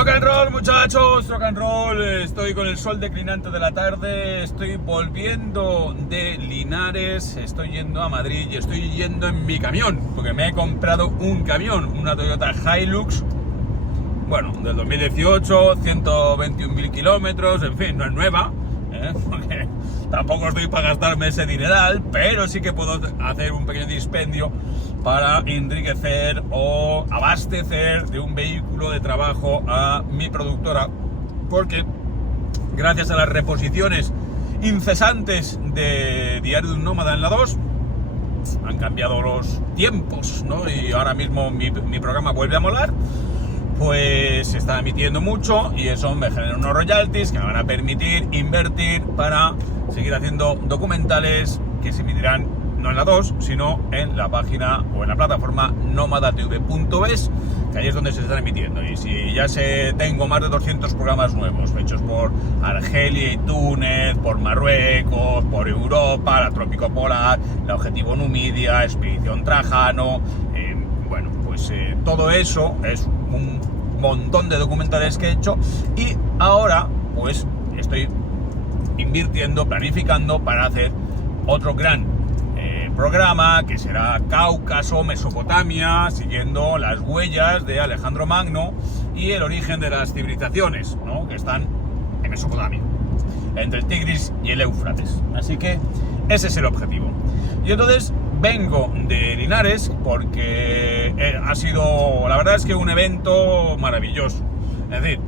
Rock and roll, muchachos, rock and roll. Estoy con el sol declinante de la tarde. Estoy volviendo de Linares. Estoy yendo a Madrid y estoy yendo en mi camión, porque me he comprado un camión, una Toyota Hilux. Bueno, del 2018, 121.000 kilómetros, en fin, no es nueva, porque tampoco estoy para gastarme ese dineral, pero sí que puedo hacer un pequeño dispendio para enriquecer o abastecer de un vehículo de trabajo a mi productora, porque gracias a las reposiciones incesantes de Diario de un Nómada en la 2, han cambiado los tiempos, ¿no? Y ahora mismo mi programa vuelve a molar. Pues se está emitiendo mucho y eso me genera unos royalties que me van a permitir invertir para seguir haciendo documentales que se emitirán no en la 2, sino en la página o en la plataforma nomadatv.es, que ahí es donde se están emitiendo. Y si ya tengo más de 200 programas nuevos hechos por Argelia y Túnez, por Marruecos, por Europa, la Trópico Polar, la Objetivo Numidia, Expedición Trajano, bueno, pues todo eso es un montón de documentales que he hecho y ahora pues estoy invirtiendo, planificando para hacer otro gran programa que será Cáucaso, Mesopotamia, siguiendo las huellas de Alejandro Magno y el origen de las civilizaciones, ¿no?, que están en Mesopotamia, entre el Tigris y el Éufrates. Así que ese es el objetivo. Y entonces vengo de Linares porque ha sido, la verdad es que un evento maravilloso. Es decir,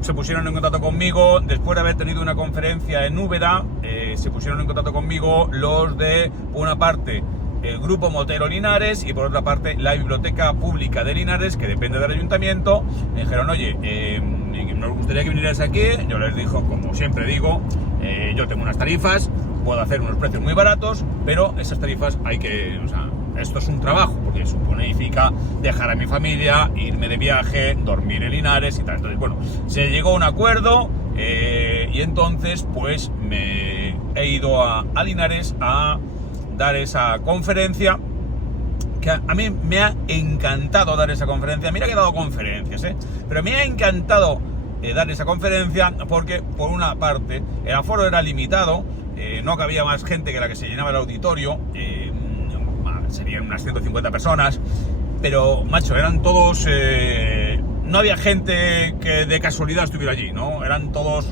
se pusieron en contacto conmigo después de haber tenido una conferencia en Úbeda. Se pusieron en contacto conmigo los de, por una parte, el Grupo Motero Linares y por otra parte la Biblioteca Pública de Linares, que depende del ayuntamiento. Me dijeron, oye, nos gustaría que vinieras aquí. Yo les digo, como siempre digo, yo tengo unas tarifas, puedo hacer unos precios muy baratos, pero esas tarifas hay que, o sea, esto es un trabajo, porque significa dejar a mi familia, irme de viaje, dormir en Linares y tal. Entonces, bueno, se llegó a un acuerdo y entonces pues me he ido a Linares a dar esa conferencia, que a mí me ha encantado dar esa conferencia. Mira que he dado conferencias, pero me ha encantado dar esa conferencia porque, por una parte, el aforo era limitado, no cabía más gente que la que se llenaba el auditorio, serían unas 150 personas, pero, macho, eran todos... no había gente que de casualidad estuviera allí, ¿no? Eran todos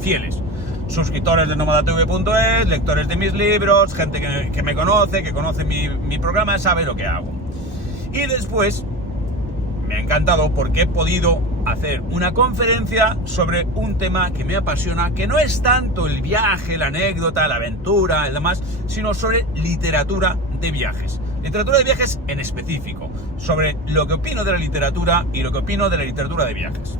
fieles. Suscriptores de nomadatv.es, lectores de mis libros, gente que me conoce, que conoce mi programa, sabe lo que hago. Y después me ha encantado porque he podido hacer una conferencia sobre un tema que me apasiona, que no es tanto el viaje, la anécdota, la aventura, el demás, sino sobre literatura de viajes. Literatura de viajes en específico, sobre lo que opino de la literatura y lo que opino de la literatura de viajes.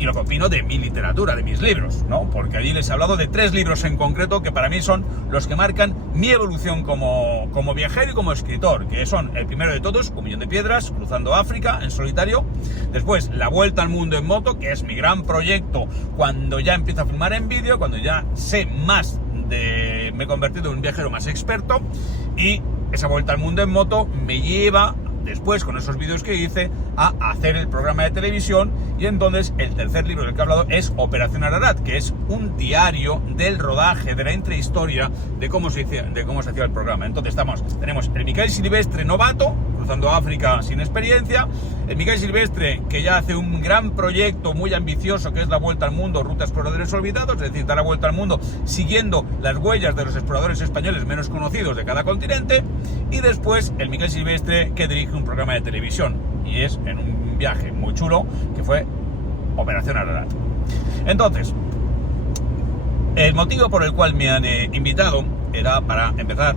Y lo que opino de mi literatura, de mis libros, ¿no? Porque allí les he hablado de 3 libros en concreto que para mí son los que marcan mi evolución como viajero y como escritor, que son el primero de todos, Un millón de piedras, cruzando África en solitario. Después, La vuelta al mundo en moto, que es mi gran proyecto cuando ya empiezo a filmar en vídeo, cuando ya sé más me he convertido en un viajero más experto. Y esa vuelta al mundo en moto me lleva, después, con esos vídeos que hice, a hacer el programa de televisión. Y entonces el tercer libro del que he hablado es Operación Ararat, que es un diario del rodaje, de la intrahistoria de cómo se hacía el programa. Entonces tenemos el Miquel Silvestre novato, cruzando África sin experiencia, el Miquel Silvestre que ya hace un gran proyecto muy ambicioso, que es la vuelta al mundo, Ruta a Exploradores Olvidados, es decir, dar la vuelta al mundo siguiendo las huellas de los exploradores españoles menos conocidos de cada continente. Y después el Miquel Silvestre que dirige un programa de televisión, y es en un viaje muy chulo que fue Operación Ararat. Entonces, el motivo por el cual me han invitado era para empezar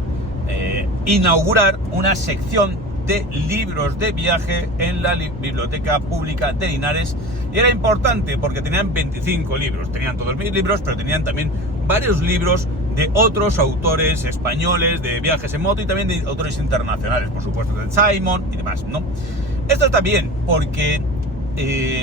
inaugurar una sección de libros de viaje en la Biblioteca Pública de Linares. Y era importante porque tenían 25 libros, tenían todos mis libros, pero tenían también varios libros de otros autores españoles de viajes en moto y también de autores internacionales, por supuesto, de Simon y demás, ¿no? Esto está bien porque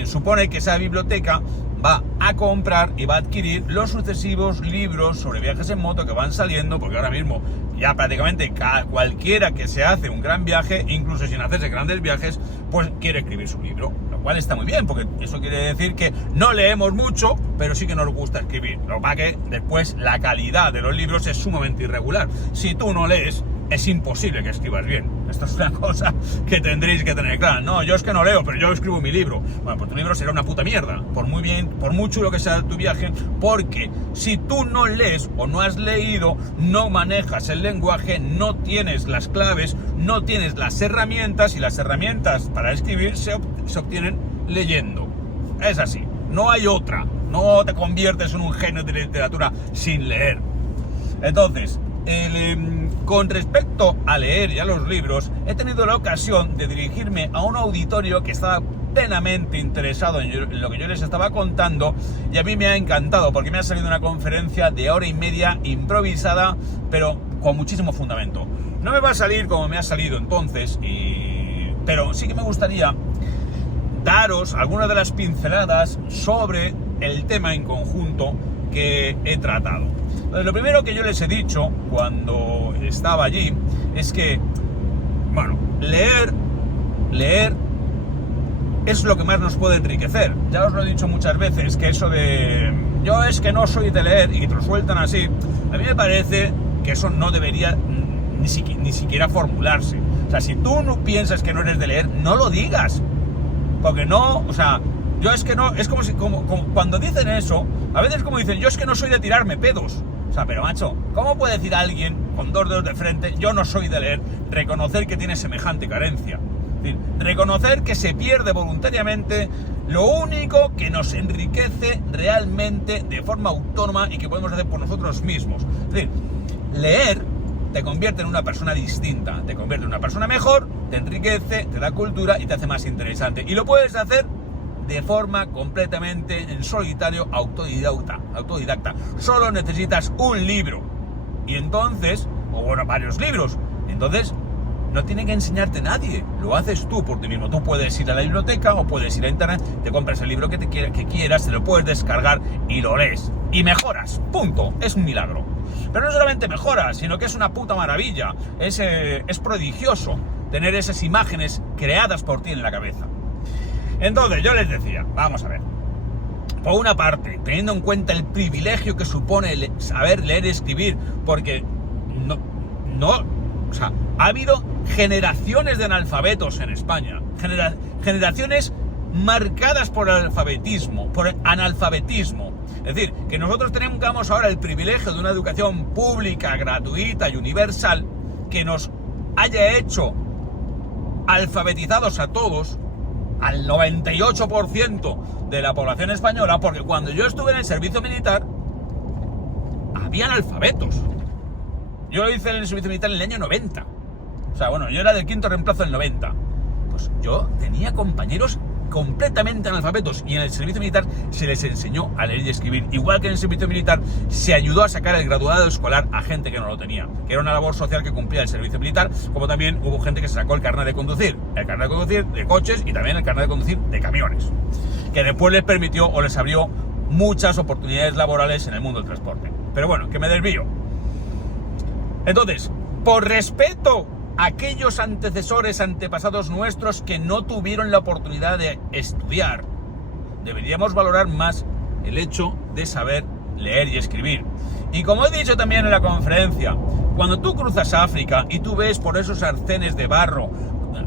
supone que esa biblioteca va a comprar y va a adquirir los sucesivos libros sobre viajes en moto que van saliendo, porque ahora mismo ya prácticamente cualquiera que se hace un gran viaje, incluso sin hacerse grandes viajes, pues quiere escribir su libro, lo cual está muy bien, porque eso quiere decir que no leemos mucho, pero sí que nos gusta escribir. Lo que pasa que después la calidad de los libros es sumamente irregular. Si tú no lees, es imposible que escribas bien. Esto es una cosa que tendréis que tener clara. No, yo es que no leo, pero yo escribo mi libro. Bueno, pues tu libro será una puta mierda, por muy bien, por muy chulo que sea tu viaje, porque si tú no lees o no has leído, no manejas el lenguaje, no tienes las claves, no tienes las herramientas, y las herramientas para escribir se obtienen leyendo. Es así, no hay otra. No te conviertes en un genio de literatura sin leer. Entonces, con respecto a leer y a los libros, he tenido la ocasión de dirigirme a un auditorio que estaba plenamente interesado en lo que yo les estaba contando, y a mí me ha encantado porque me ha salido una conferencia de 1h30 improvisada, pero con muchísimo fundamento. No me va a salir como me ha salido entonces, pero sí que me gustaría daros algunas de las pinceladas sobre el tema en conjunto que he tratado. Entonces, lo primero que yo les he dicho cuando estaba allí es que, bueno, leer es lo que más nos puede enriquecer. Ya os lo he dicho muchas veces, que eso de yo es que no soy de leer y que te lo sueltan así, a mí me parece que eso no debería ni siquiera formularse. O sea, si tú no piensas que no eres de leer, no lo digas, porque no, o sea, yo es que no, es como si, como cuando dicen eso, a veces como dicen, yo es que no soy de tirarme pedos. O sea, pero macho, ¿cómo puede decir alguien con dos dedos de frente, yo no soy de leer, reconocer que tiene semejante carencia? Es decir, reconocer que se pierde voluntariamente lo único que nos enriquece realmente de forma autónoma y que podemos hacer por nosotros mismos. Es decir, leer te convierte en una persona distinta, te convierte en una persona mejor, te enriquece, te da cultura y te hace más interesante. Y lo puedes hacer de forma completamente en solitario, autodidacta. Solo necesitas un libro. Y entonces, o bueno, varios libros. Entonces, no tiene que enseñarte nadie. Lo haces tú por ti mismo. Tú puedes ir a la biblioteca o puedes ir a internet, te compras el libro que quieras, te lo puedes descargar y lo lees. Y mejoras. Punto. Es un milagro. Pero no solamente mejoras, sino que es una puta maravilla. Es prodigioso tener esas imágenes creadas por ti en la cabeza. Entonces, yo les decía, vamos a ver, por una parte, teniendo en cuenta el privilegio que supone saber leer y escribir, porque o sea, ha habido generaciones de analfabetos en España, generaciones marcadas por el analfabetismo, es decir, que nosotros tengamos ahora el privilegio de una educación pública, gratuita y universal, que nos haya hecho alfabetizados a todos, al 98% de la población española, porque cuando yo estuve en el servicio militar, había analfabetos. Yo hice el servicio militar en el año 90. O sea, bueno, yo era del quinto reemplazo del 90. Pues yo tenía compañeros completamente analfabetos y en el servicio militar se les enseñó a leer y escribir. Igual que en el servicio militar se ayudó a sacar el graduado escolar a gente que no lo tenía, que era una labor social que cumplía el servicio militar, como también hubo gente que se sacó el carnet de conducir de coches y también el carnet de conducir de camiones, que después les permitió o les abrió muchas oportunidades laborales en el mundo del transporte. Pero bueno, que me desvío. Entonces, por respeto a aquellos antepasados nuestros que no tuvieron la oportunidad de estudiar, deberíamos valorar más el hecho de saber leer y escribir. Y como he dicho también en la conferencia, cuando tú cruzas África y tú ves por esos arcenes de barro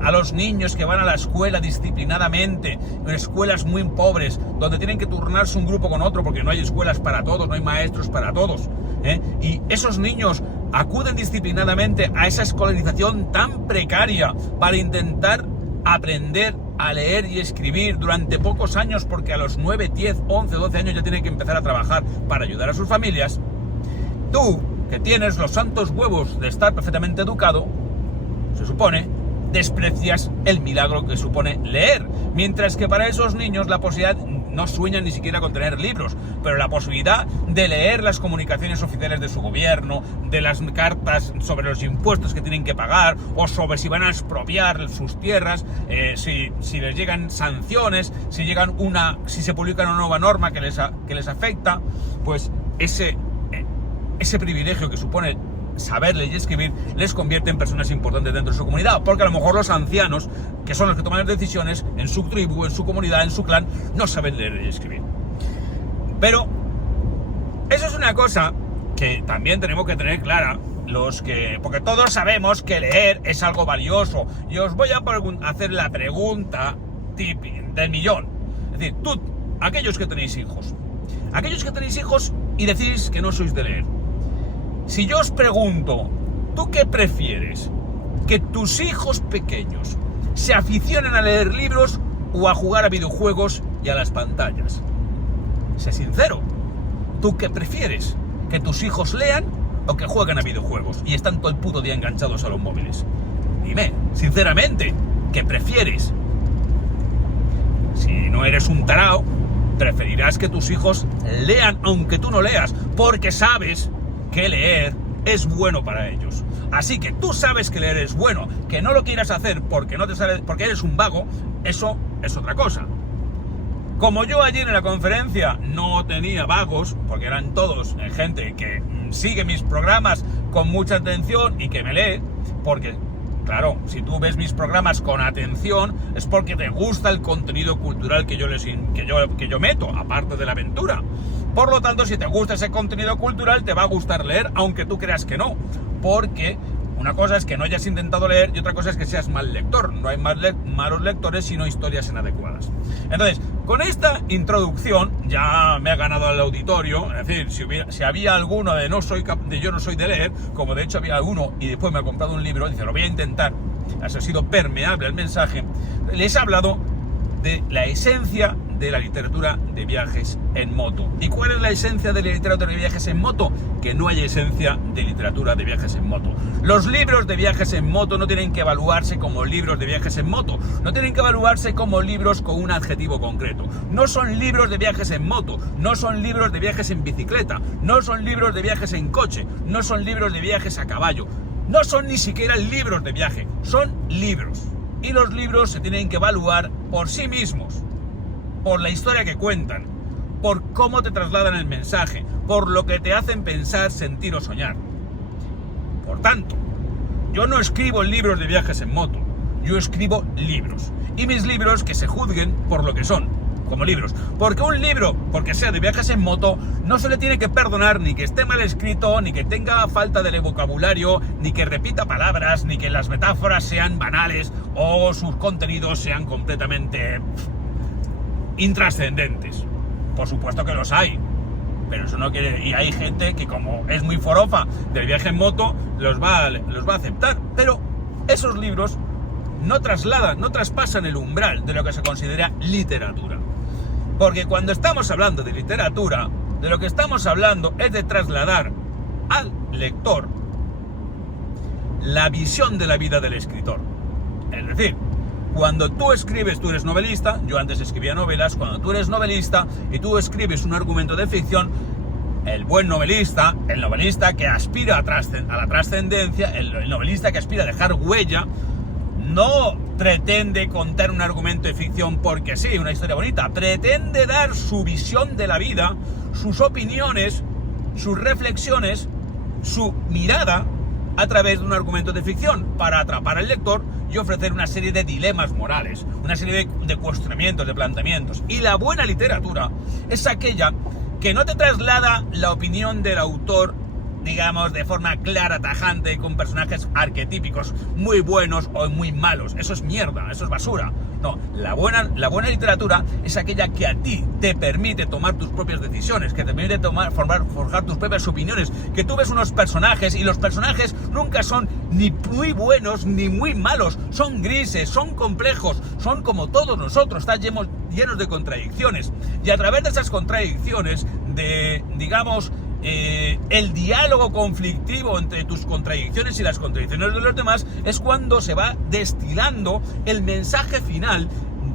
a los niños que van a la escuela disciplinadamente, en escuelas muy pobres, donde tienen que turnarse un grupo con otro porque no hay escuelas para todos, no hay maestros para todos, y esos niños acuden disciplinadamente a esa escolarización tan precaria para intentar aprender a leer y escribir durante pocos años, porque a los 9, 10, 11, 12 años ya tienen que empezar a trabajar para ayudar a sus familias. Tú, que tienes los santos huevos de estar perfectamente educado, se supone, desprecias el milagro que supone leer, mientras que para esos niños la posibilidad no sueñan ni siquiera con tener libros, pero la posibilidad de leer las comunicaciones oficiales de su gobierno, de las cartas sobre los impuestos que tienen que pagar, o sobre si van a expropiar sus tierras, si les llegan sanciones, si se publica una nueva norma que les afecta, pues ese privilegio que supone saber leer y escribir les convierte en personas importantes dentro de su comunidad, porque a lo mejor los ancianos, que son los que toman las decisiones en su tribu, en su comunidad, en su clan, no saben leer y escribir. Pero eso es una cosa que también tenemos que tener clara porque todos sabemos que leer es algo valioso, y os voy a hacer la pregunta del millón. Es decir, aquellos que tenéis hijos y decís que no sois de leer, si yo os pregunto, ¿tú qué prefieres? ¿Que tus hijos pequeños se aficionen a leer libros o a jugar a videojuegos y a las pantallas? Sé sincero, ¿tú qué prefieres? ¿Que tus hijos lean o que jueguen a videojuegos y están todo el puto día enganchados a los móviles? Dime, sinceramente, ¿qué prefieres? Si no eres un tarao, preferirás que tus hijos lean aunque tú no leas, porque sabes que leer es bueno para ellos. Así que tú sabes que leer es bueno, que no lo quieras hacer porque no te sale, porque eres un vago, eso es otra cosa. Como yo ayer en la conferencia no tenía vagos, porque eran todos gente que sigue mis programas con mucha atención y que me lee, porque claro, si tú ves mis programas con atención es porque te gusta el contenido cultural que yo meto, aparte de la aventura. Por lo tanto, si te gusta ese contenido cultural, te va a gustar leer, aunque tú creas que no. Porque una cosa es que no hayas intentado leer y otra cosa es que seas mal lector. No hay malos lectores, sino historias inadecuadas. Entonces, con esta introducción ya me ha ganado al auditorio. Es decir, si había alguno de yo no soy de leer, como de hecho había alguno y después me ha comprado un libro, dice, lo voy a intentar. Ha sido permeable el mensaje. Les he hablado de la esencia de la literatura de viajes en moto. ¿Y cuál es la esencia de la literatura de viajes en moto? Que no hay esencia de literatura de viajes en moto. Los libros de viajes en moto no tienen que evaluarse como libros de viajes en moto, no tienen que evaluarse como libros con un adjetivo concreto. No son libros de viajes en moto, no son libros de viajes en bicicleta, no son libros de viajes en coche, no son libros de viajes a caballo, no son ni siquiera libros de viaje, son libros. Y los libros se tienen que evaluar por sí mismos, por la historia que cuentan, por cómo te trasladan el mensaje, por lo que te hacen pensar, sentir o soñar. Por tanto, yo no escribo libros de viajes en moto, yo escribo libros. Y mis libros que se juzguen por lo que son, como libros. Porque un libro, porque sea de viajes en moto, no se le tiene que perdonar ni que esté mal escrito, ni que tenga falta de vocabulario, ni que repita palabras, ni que las metáforas sean banales o sus contenidos sean completamente intrascendentes. Por supuesto que los hay, pero eso no quiere, y hay gente que como es muy forofa del viaje en moto los va a aceptar, pero esos libros no traspasan el umbral de lo que se considera literatura, porque cuando estamos hablando de literatura, de lo que estamos hablando es de trasladar al lector la visión de la vida del escritor. Es decir, cuando tú escribes, tú eres novelista, yo antes escribía novelas, cuando tú eres novelista y tú escribes un argumento de ficción, el buen novelista, el novelista que aspira a la trascendencia, el novelista que aspira a dejar huella, no pretende contar un argumento de ficción porque sí, una historia bonita, pretende dar su visión de la vida, sus opiniones, sus reflexiones, su mirada a través de un argumento de ficción para atrapar al lector y ofrecer una serie de dilemas morales, una serie de cuestionamientos, de planteamientos. Y la buena literatura es aquella que no te traslada la opinión del autor, digamos, de forma clara, tajante, con personajes arquetípicos muy buenos o muy malos. Eso es mierda, eso es basura. No, la buena literatura es aquella que a ti te permite tomar tus propias decisiones, que te permite forjar tus propias opiniones, que tú ves unos personajes y los personajes nunca son ni muy buenos ni muy malos, son grises, son complejos, son como todos nosotros, están llenos de contradicciones. Y a través de esas contradicciones, digamos, el diálogo conflictivo entre tus contradicciones y las contradicciones de los demás es cuando se va destilando el mensaje final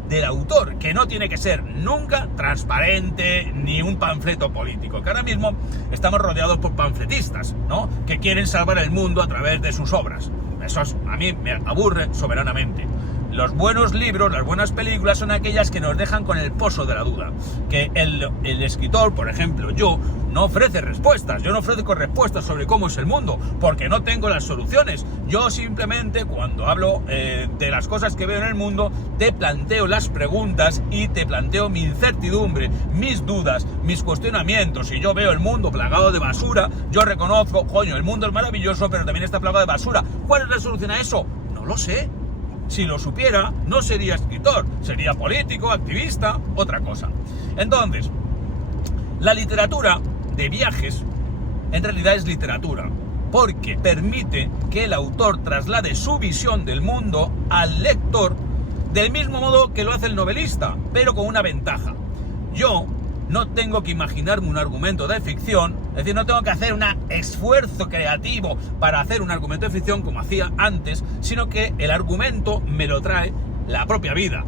del autor, que no tiene que ser nunca transparente ni un panfleto político, que ahora mismo estamos rodeados por panfletistas, ¿no?, que quieren salvar el mundo a través de sus obras. Eso a mí me aburre soberanamente. Los buenos libros, las buenas películas son aquellas que nos dejan con el pozo de la duda. Que el escritor, por ejemplo, yo, no ofrece respuestas. Yo no ofrezco respuestas sobre cómo es el mundo, porque no tengo las soluciones. Yo simplemente, cuando hablo de las cosas que veo en el mundo, te planteo las preguntas y te planteo mi incertidumbre, mis dudas, mis cuestionamientos. Si yo veo el mundo plagado de basura, yo reconozco, coño, el mundo es maravilloso, pero también está plagado de basura. ¿Cuál es la solución a eso? No lo sé. Si lo supiera, no sería escritor, sería político, activista, otra cosa. Entonces, la literatura de viajes en realidad es literatura, porque permite que el autor traslade su visión del mundo al lector del mismo modo que lo hace el novelista, pero con una ventaja. Yo no tengo que imaginarme un argumento de ficción, es decir, no tengo que hacer un esfuerzo creativo para hacer un argumento de ficción como hacía antes, sino que el argumento me lo trae la propia vida.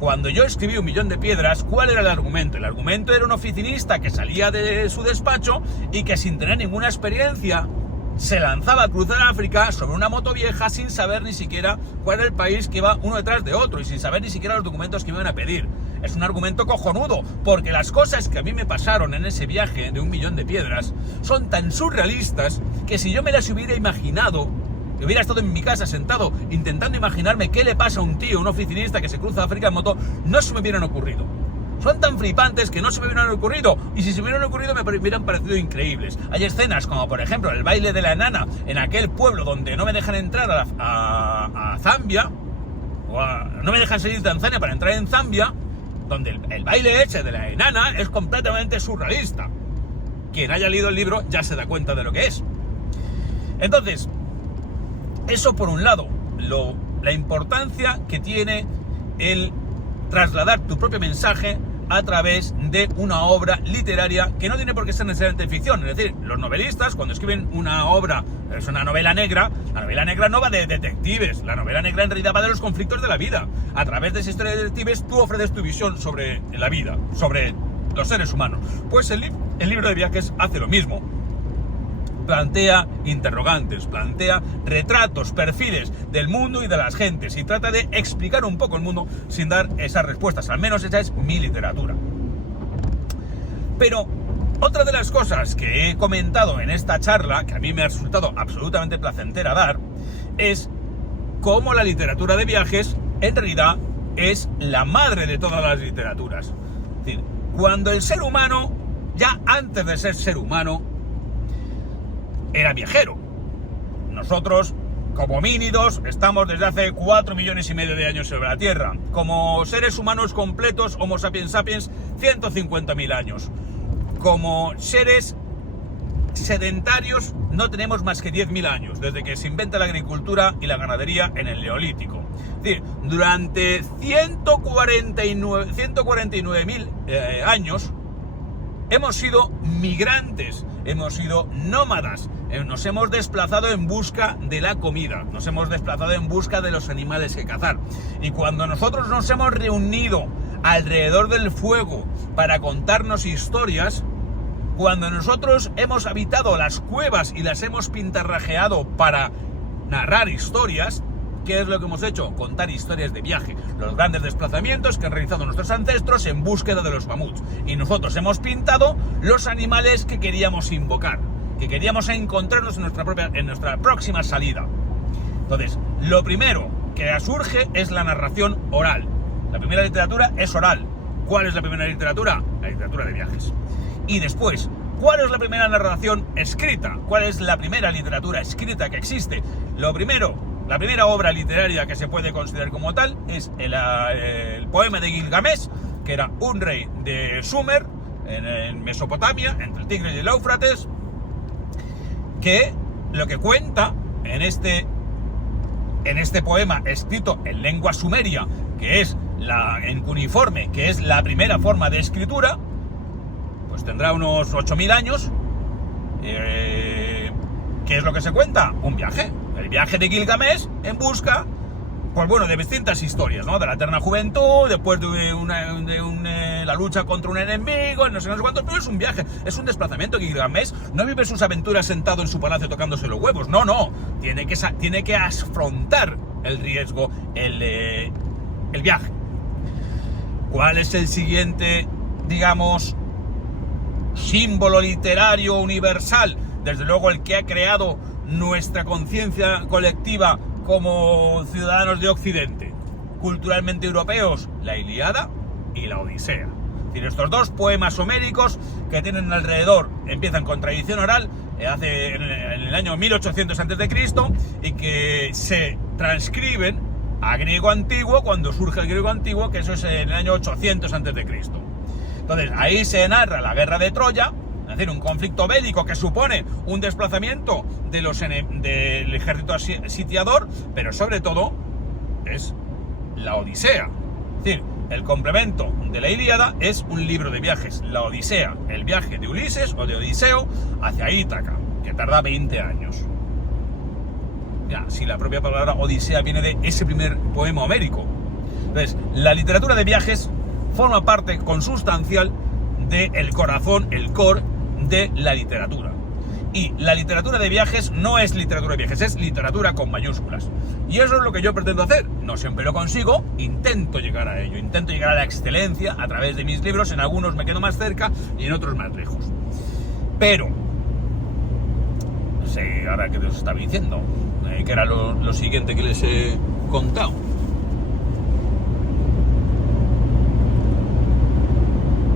Cuando yo escribí 1 millón de piedras, ¿cuál era el argumento? El argumento era un oficinista que salía de su despacho y que sin tener ninguna experiencia se lanzaba a cruzar África sobre una moto vieja sin saber ni siquiera cuál era el país que iba uno detrás de otro y sin saber ni siquiera los documentos que me iban a pedir. Es un argumento cojonudo, porque las cosas que a mí me pasaron en ese viaje de 1 millón de piedras son tan surrealistas que si yo me las hubiera imaginado, hubiera estado en mi casa sentado intentando imaginarme qué le pasa a un tío, un oficinista que se cruza África en moto, no se me hubieran ocurrido. Son tan flipantes que no se me hubieran ocurrido, y si se me hubieran ocurrido me hubieran parecido increíbles. Hay escenas como, por ejemplo, el baile de la enana en aquel pueblo donde no me dejan entrar a Zambia, no me dejan salir de Tanzania para entrar en Zambia, donde el baile ese de la enana es completamente surrealista. Quien haya leído el libro ya se da cuenta de lo que es. Entonces, eso por un lado, la importancia que tiene el trasladar tu propio mensaje a través de una obra literaria que no tiene por qué ser necesariamente ficción. Es decir, los novelistas, cuando escriben una obra, es una novela negra, la novela negra no va de detectives, la novela negra en realidad va de los conflictos de la vida. A través de esa historia de detectives tú ofreces tu visión sobre la vida, sobre los seres humanos. Pues el libro de viajes hace lo mismo. Plantea interrogantes, plantea retratos, perfiles del mundo y de las gentes y trata de explicar un poco el mundo sin dar esas respuestas. Al menos esa es mi literatura. Pero otra de las cosas que he comentado en esta charla, que a mí me ha resultado absolutamente placentera dar, es cómo la literatura de viajes en realidad es la madre de todas las literaturas. Es decir, cuando el ser humano, ya antes de ser ser humano, era viajero. Nosotros, como homínidos, estamos desde hace 4,5 millones de años sobre la Tierra. Como seres humanos completos, Homo sapiens sapiens, 150.000 años. Como seres sedentarios, no tenemos más que 10.000 años, desde que se inventa la agricultura y la ganadería en el Neolítico. Es decir, durante 149.000 años, hemos sido migrantes, hemos sido nómadas, nos hemos desplazado en busca de la comida, nos hemos desplazado en busca de los animales que cazar. Y cuando nosotros nos hemos reunido alrededor del fuego para contarnos historias, cuando nosotros hemos habitado las cuevas y las hemos pintarrajeado para narrar historias, ¿qué es lo que hemos hecho? Contar historias de viaje, los grandes desplazamientos que han realizado nuestros ancestros en búsqueda de los mamuts. Y nosotros hemos pintado los animales que queríamos invocar, que queríamos encontrarnos en nuestra próxima salida. Entonces, lo primero que surge es la narración oral. La primera literatura es oral. ¿Cuál es la primera literatura? La literatura de viajes. Y después, ¿cuál es la primera narración escrita? ¿Cuál es la primera literatura escrita que existe? Lo primero, la primera obra literaria que se puede considerar como tal es el poema de Gilgamesh, que era un rey de Sumer, en Mesopotamia, entre el Tigris y el Éufrates, que lo que cuenta en este poema escrito en lengua sumeria, que es en cuneiforme, que es la primera forma de escritura, pues tendrá unos 8.000 años. ¿Qué es lo que se cuenta? Un viaje. El viaje de Gilgamesh en busca pues bueno, de distintas historias, ¿no? De la eterna juventud, después de la lucha contra un enemigo, no sé cuánto, pero es un viaje, es un desplazamiento. Gilgamesh no vive sus aventuras sentado en su palacio tocándose los huevos, no, tiene que afrontar el riesgo, el viaje. ¿Cuál es el siguiente, digamos, símbolo literario universal? Desde luego el que ha creado nuestra conciencia colectiva como ciudadanos de Occidente, culturalmente europeos, la Ilíada y la Odisea. Es decir, estos dos poemas homéricos que tienen alrededor, empiezan con tradición oral, en el año 1800 a.C. y que se transcriben a griego antiguo cuando surge el griego antiguo, que eso es en el año 800 a.C. Entonces, ahí se narra la guerra de Troya, es decir, un conflicto bélico que supone un desplazamiento del ejército sitiador, pero sobre todo es la Odisea. Es decir, el complemento de la Ilíada es un libro de viajes. La Odisea, el viaje de Ulises o de Odiseo hacia Ítaca, que tarda 20 años. Ya, si la propia palabra Odisea viene de ese primer poema homérico. Entonces, la literatura de viajes forma parte consustancial del corazón, el core de la literatura. Y la literatura de viajes no es literatura de viajes, es literatura con mayúsculas. Y eso es lo que yo pretendo hacer. No siempre lo consigo, intento llegar a ello, intento llegar a la excelencia a través de mis libros. En algunos me quedo más cerca y en otros más lejos. Pero, no sé, ahora que os estaba diciendo, que era lo siguiente que les he contado.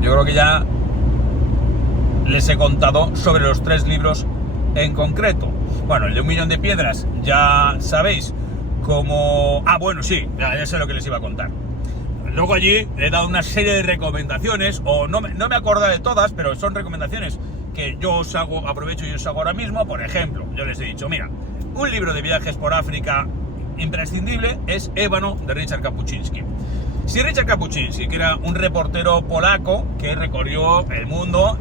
Yo creo que ya les he contado sobre los 3 libros en concreto. Bueno, el de 1.000.000 de piedras, ya sabéis cómo... Ah, bueno, sí, ya sé lo que les iba a contar. Luego allí he dado una serie de recomendaciones, o no me acuerdo de todas, pero son recomendaciones que yo os hago, aprovecho y os hago ahora mismo. Por ejemplo, yo les he dicho, mira, un libro de viajes por África imprescindible es Ébano, de Richard Kapuscinski. Si Richard Kapuscinski, que era un reportero polaco que recorrió el mundo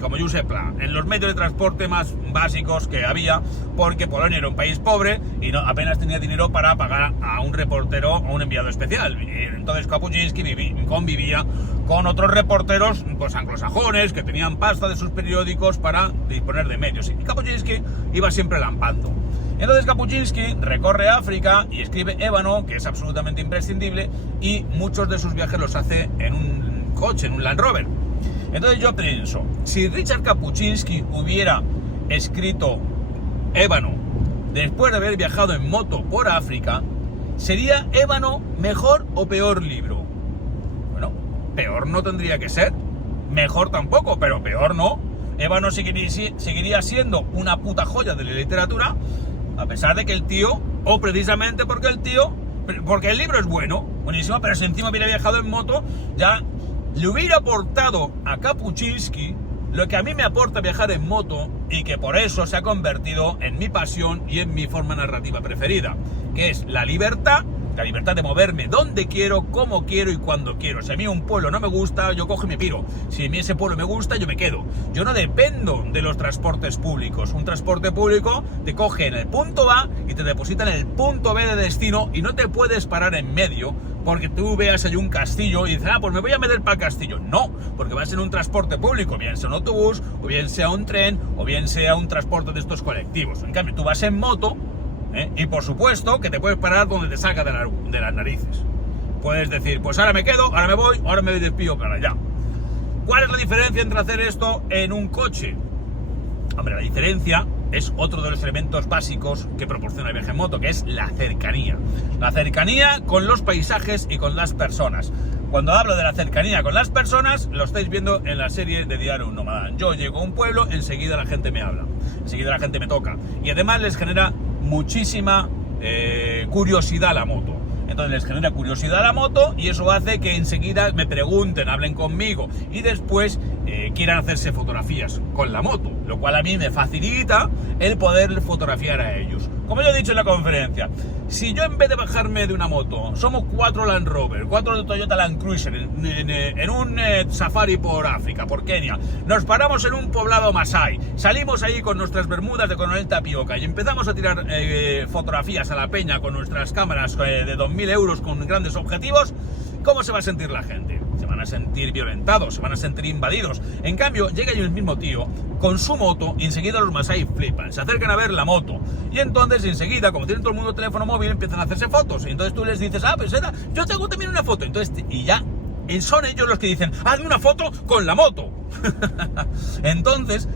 como Józef Plà, en los medios de transporte más básicos que había, porque Polonia era un país pobre y apenas tenía dinero para pagar a un reportero o un enviado especial. Entonces Kapuscinski convivía con otros reporteros pues anglosajones que tenían pasta de sus periódicos para disponer de medios, y Kapuscinski iba siempre lampando. Entonces Kapuscinski recorre África y escribe Ébano, que es absolutamente imprescindible, y muchos de sus viajes los hace en un coche, en un Land Rover. Entonces yo pienso, si Richard Kapuscinski hubiera escrito Ébano después de haber viajado en moto por África, ¿sería Ébano mejor o peor libro? Bueno, peor no tendría que ser, mejor tampoco, pero peor no. Ébano seguiría siendo una puta joya de la literatura, a pesar de que el tío, o precisamente porque el libro es buenísimo, pero si encima hubiera viajado en moto, ya le hubiera aportado a Kapuscinski lo que a mí me aporta viajar en moto, y que por eso se ha convertido en mi pasión y en mi forma narrativa preferida, que es la libertad de moverme donde quiero, como quiero y cuando quiero. Si a mí un pueblo no me gusta, yo cojo y me piro. Si a mí ese pueblo me gusta, yo me quedo. Yo no dependo de los transportes públicos. Un transporte público te coge en el punto A y te deposita en el punto B de destino, y no te puedes parar en medio porque tú veas allí un castillo y dices, pues me voy a meter para el castillo. No, porque vas en un transporte público, bien sea un autobús, o bien sea un tren, o bien sea un transporte de estos colectivos. En cambio, tú vas en moto, y por supuesto que te puedes parar donde te salga de las narices. Puedes decir, pues ahora me quedo, ahora me voy, ahora me despido para allá. ¿Cuál es la diferencia entre hacer esto en un coche? Hombre, la diferencia es otro de los elementos básicos que proporciona el viaje en moto, que es la cercanía. La cercanía con los paisajes y con las personas. Cuando hablo de la cercanía con las personas, lo estáis viendo en la serie de Diario de un Nómada. Yo llego a un pueblo, enseguida la gente me habla, enseguida la gente me toca, y además les genera muchísima curiosidad la moto. Entonces les genera curiosidad la moto, y eso hace que enseguida me pregunten, hablen conmigo, y después quieran hacerse fotografías con la moto, lo cual a mí me facilita el poder fotografiar a ellos. Como yo he dicho en la conferencia, Si yo en vez de bajarme de una moto, somos 4 Land Rover, 4 Toyota Land Cruiser en un safari por África, por Kenia, nos paramos en un poblado Masái, salimos ahí con nuestras bermudas de Coronel Tapioca y empezamos a tirar fotografías a la peña con nuestras cámaras de 2.000 euros con grandes objetivos, ¿cómo se va a sentir la gente? Se van a sentir violentados, se van a sentir invadidos. En cambio, llega ahí el mismo tío con su moto y enseguida los masái flipan, se acercan a ver la moto. Y entonces enseguida, como tienen todo el mundo teléfono móvil, empiezan a hacerse fotos. Y entonces tú les dices, pues yo tengo también una foto. Entonces, y ya son ellos los que dicen, hazme una foto con la moto. Entonces,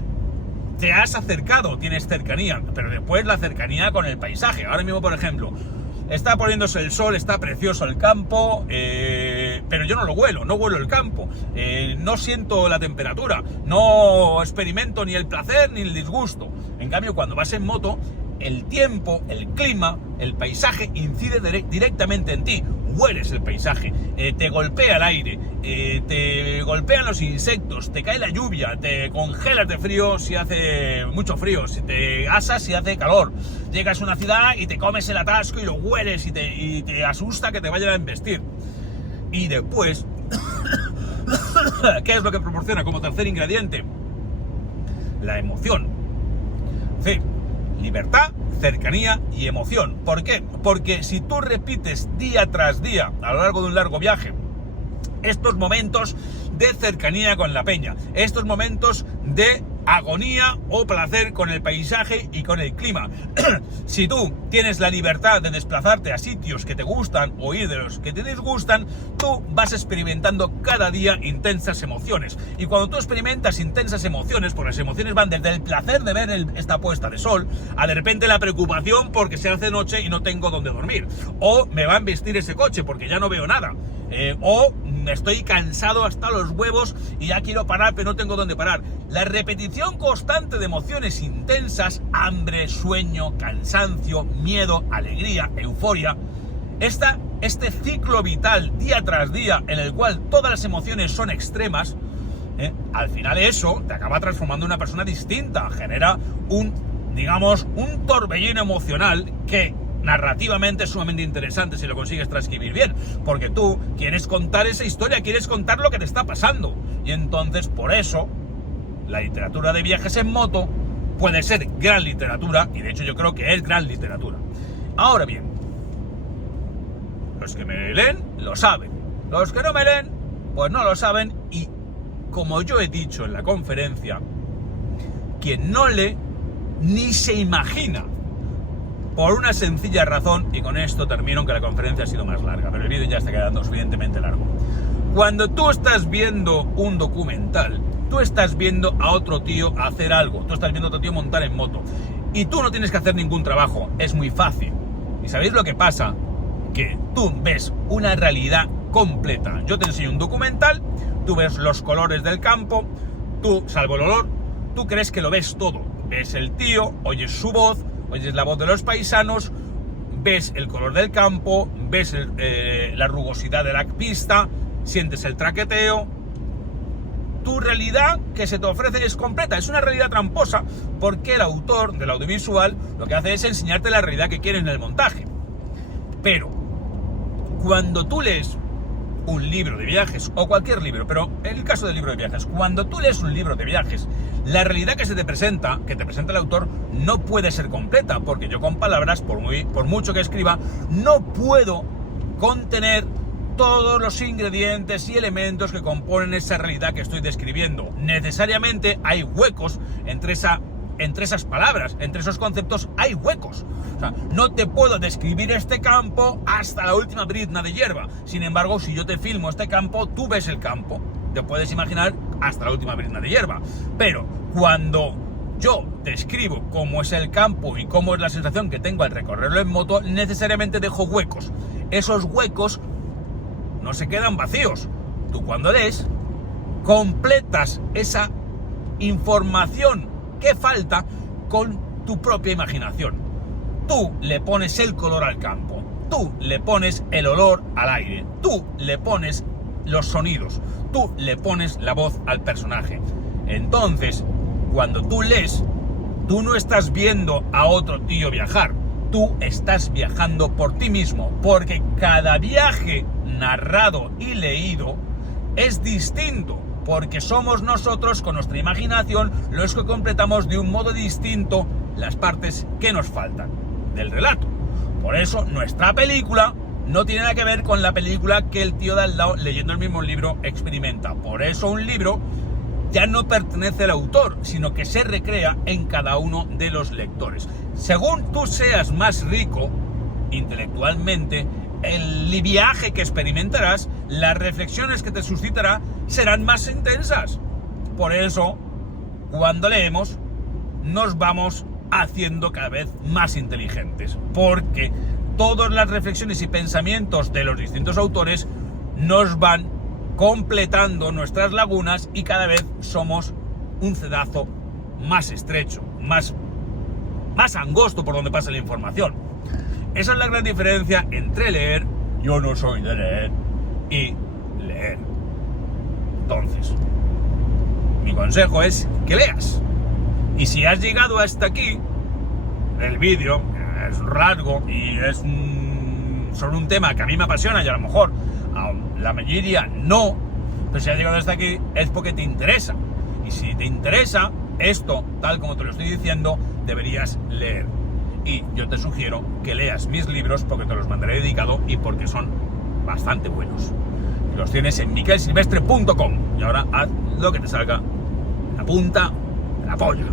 te has acercado, tienes cercanía, pero después la cercanía con el paisaje. Ahora mismo, por ejemplo, está poniéndose el sol, está precioso el campo, pero yo no lo huelo, no huelo el campo, no siento la temperatura, no experimento ni el placer ni el disgusto. En cambio, cuando vas en moto, el tiempo, el clima, el paisaje incide directamente en ti. Hueles el paisaje, te golpea el aire, te golpean los insectos, te cae la lluvia, te congelas de frío si hace mucho frío, si te asas si hace calor. Llegas a una ciudad y te comes el atasco y lo hueles y te asusta que te vayan a embestir. Y después, ¿qué es lo que proporciona como tercer ingrediente? La emoción. Sí, libertad, cercanía y emoción. ¿Por qué? Porque si tú repites día tras día a lo largo de un largo viaje estos momentos de cercanía con la peña, estos momentos de agonía o placer con el paisaje y con el clima, si tú tienes la libertad de desplazarte a sitios que te gustan o ir de los que te disgustan, tú vas experimentando cada día intensas emociones. Y cuando tú experimentas intensas emociones, pues las emociones van desde el placer de ver esta puesta de sol a de repente la preocupación porque se hace noche y no tengo dónde dormir, o me va a embestir ese coche porque ya no veo nada, o estoy cansado hasta los huevos y ya quiero parar pero no tengo dónde parar. La repetición constante de emociones intensas, hambre, sueño, cansancio, miedo, alegría, euforia, este ciclo vital día tras día en el cual todas las emociones son extremas, al final eso te acaba transformando en una persona distinta, genera un torbellino emocional que narrativamente es sumamente interesante si lo consigues transcribir bien, porque tú quieres contar esa historia, quieres contar lo que te está pasando, y entonces por eso la literatura de viajes en moto puede ser gran literatura, y de hecho yo creo que es gran literatura. Ahora bien, los que me leen lo saben, los que no me leen pues no lo saben, y como yo he dicho en la conferencia, quien no lee ni se imagina. Por una sencilla razón, y con esto termino, que la conferencia ha sido más larga, pero el vídeo ya está quedando suficientemente largo. Cuando tú estás viendo un documental, tú estás viendo a otro tío hacer algo, tú estás viendo a otro tío montar en moto, y tú no tienes que hacer ningún trabajo, es muy fácil. ¿Y sabéis lo que pasa? Que tú ves una realidad completa. Yo te enseño un documental, tú ves los colores del campo, tú, salvo el olor, tú crees que lo ves todo. Ves el tío, oyes su voz, oyes la voz de los paisanos, ves el color del campo, ves la rugosidad de la pista, sientes el traqueteo. Tu realidad que se te ofrece es completa, es una realidad tramposa, porque el autor del audiovisual lo que hace es enseñarte la realidad que quiere en el montaje. Pero cuando tú lees un libro de viajes, o cualquier libro, pero en el caso del libro de viajes, cuando tú lees un libro de viajes, la realidad que te presenta el autor, no puede ser completa, porque yo con palabras, por mucho que escriba, no puedo contener todos los ingredientes y elementos que componen esa realidad que estoy describiendo. Necesariamente hay huecos entre esas palabras, entre esos conceptos hay huecos. O sea, no te puedo describir este campo hasta la última brizna de hierba. Sin embargo, si yo te filmo este campo, tú ves el campo. Te puedes imaginar hasta la última brizna de hierba. Pero cuando yo describo cómo es el campo y cómo es la sensación que tengo al recorrerlo en moto, necesariamente dejo huecos. Esos huecos no se quedan vacíos. Tú cuando lees, completas esa información que falta con tu propia imaginación. Tú le pones el color al campo, tú le pones el olor al aire, tú le pones los sonidos, tú le pones la voz al personaje. Entonces, cuando tú lees, tú no estás viendo a otro tío viajar, tú estás viajando por ti mismo, porque cada viaje narrado y leído es distinto, porque somos nosotros con nuestra imaginación los que completamos de un modo distinto las partes que nos faltan del relato. Por eso nuestra película no tiene nada que ver con la película que el tío de al lado, leyendo el mismo libro, experimenta. Por eso un libro ya no pertenece al autor, sino que se recrea en cada uno de los lectores. Según tú seas más rico intelectualmente, el viaje que experimentarás, las reflexiones que te suscitará serán más intensas. Por eso, cuando leemos, nos vamos haciendo cada vez más inteligentes, porque todas las reflexiones y pensamientos de los distintos autores nos van completando nuestras lagunas y cada vez somos un cedazo más estrecho, más angosto por donde pasa la información. Esa es la gran diferencia entre leer, yo no soy de leer, y leer. Entonces, mi consejo es que leas. Y si has llegado hasta aquí, el vídeo es largo y es sobre un tema que a mí me apasiona y a lo mejor a la mayoría no, pero si has llegado hasta aquí es porque te interesa. Y si te interesa esto, tal como te lo estoy diciendo, deberías leer. Y yo te sugiero que leas mis libros porque te los mandaré dedicado y porque son bastante buenos. Los tienes en miquelsilvestre.com y ahora haz lo que te salga la punta de la polla.